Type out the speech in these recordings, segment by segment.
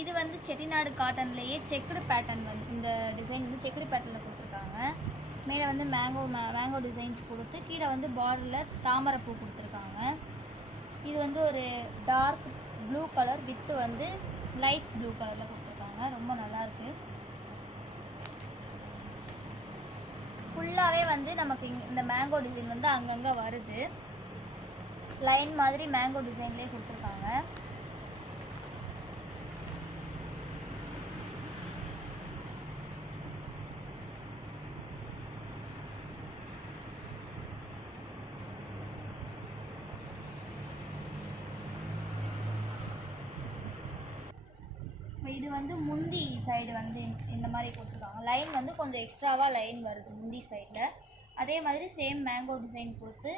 இது வந்து Chettinad காட்டன்லேயே checked pattern வந்து இந்த டிசைன் வந்து செக்குடு பேட்டர்னில் கொடுத்துருக்காங்க. மேலே வந்து மேங்கோ டிசைன்ஸ் கொடுத்து கீழே வந்து பார்டரில் தாமரைப்பூ கொடுத்துருக்காங்க. இது வந்து ஒரு டார்க் ப்ளூ கலர் வித்து வந்து லைட் ப்ளூ கலரில் கொடுத்துருக்காங்க. ரொம்ப நல்லாயிருக்கு. ஃபுல்லாகவே வந்து நமக்கு இந்த மேங்கோ டிசைன் வந்து அங்கங்கே வருது. லைன் மாதிரி மேங்கோ டிசைன்லேயே கொடுத்துருக்காங்க. இது வந்து முந்தி சைடு வந்து இந்த மாதிரி கொடுத்துருக்காங்க. லைன் வந்து கொஞ்சம் எக்ஸ்ட்ராவாக லைன் வருது முந்தி சைடில். அதே மாதிரி சேம் மேங்கோ டிசைன் கொடுத்து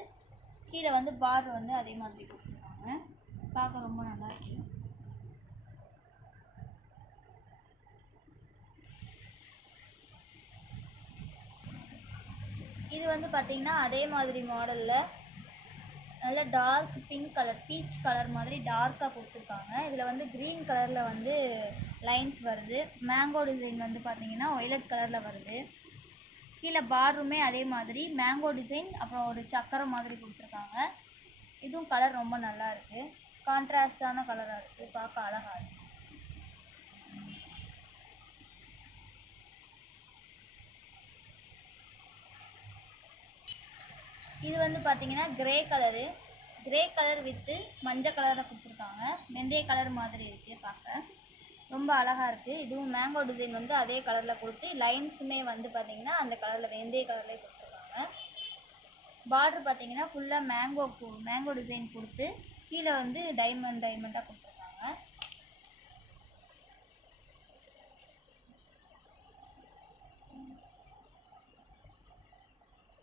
கீழே வந்து பார்டர் வந்து அதே மாதிரி கொடுத்துருக்காங்க. பார்க்க ரொம்ப நல்லாயிருக்கு. இது வந்து பார்த்திங்கன்னா அதே மாதிரி மாடலில் நல்ல dark pink colour peach colour மாதிரி டார்க்காக கொடுத்துருக்காங்க. இதில் வந்து க்ரீன் கலரில் வந்து லைன்ஸ் வருது. மேங்கோ டிசைன் வந்து பார்த்திங்கன்னா ஒய்லட் கலரில் வருது. கீழே பார்டருமே அதே மாதிரி மேங்கோ டிசைன் அப்புறம் ஒரு சக்கரை மாதிரி கொடுத்துருக்காங்க. இதுவும் கலர் ரொம்ப நல்லா இருக்குது. கான்ட்ராஸ்டான கலராக இருக்குது. பார்க்க அழகாக இருக்குது. இது வந்து பார்த்திங்கன்னா கிரே கலர் வித்து மஞ்சள் கலரில் கொடுத்துருக்காங்க. வெந்தய கலர் மாதிரி இருக்குது. பார்க்க ரொம்ப அழகாக இருக்குது. இதுவும் மேங்கோ டிசைன் வந்து அதே கலரில் கொடுத்து லைன்ஸுமே வந்து பார்த்திங்கன்னா அந்த கலரில் வெந்தய கலர்லேயே கொடுத்துருக்காங்க. பார்டர் பார்த்திங்கன்னா ஃபுல்லாக மேங்கோ டிசைன் கொடுத்து கீழே வந்து டைமண்டாக கொடுத்துருக்காங்க.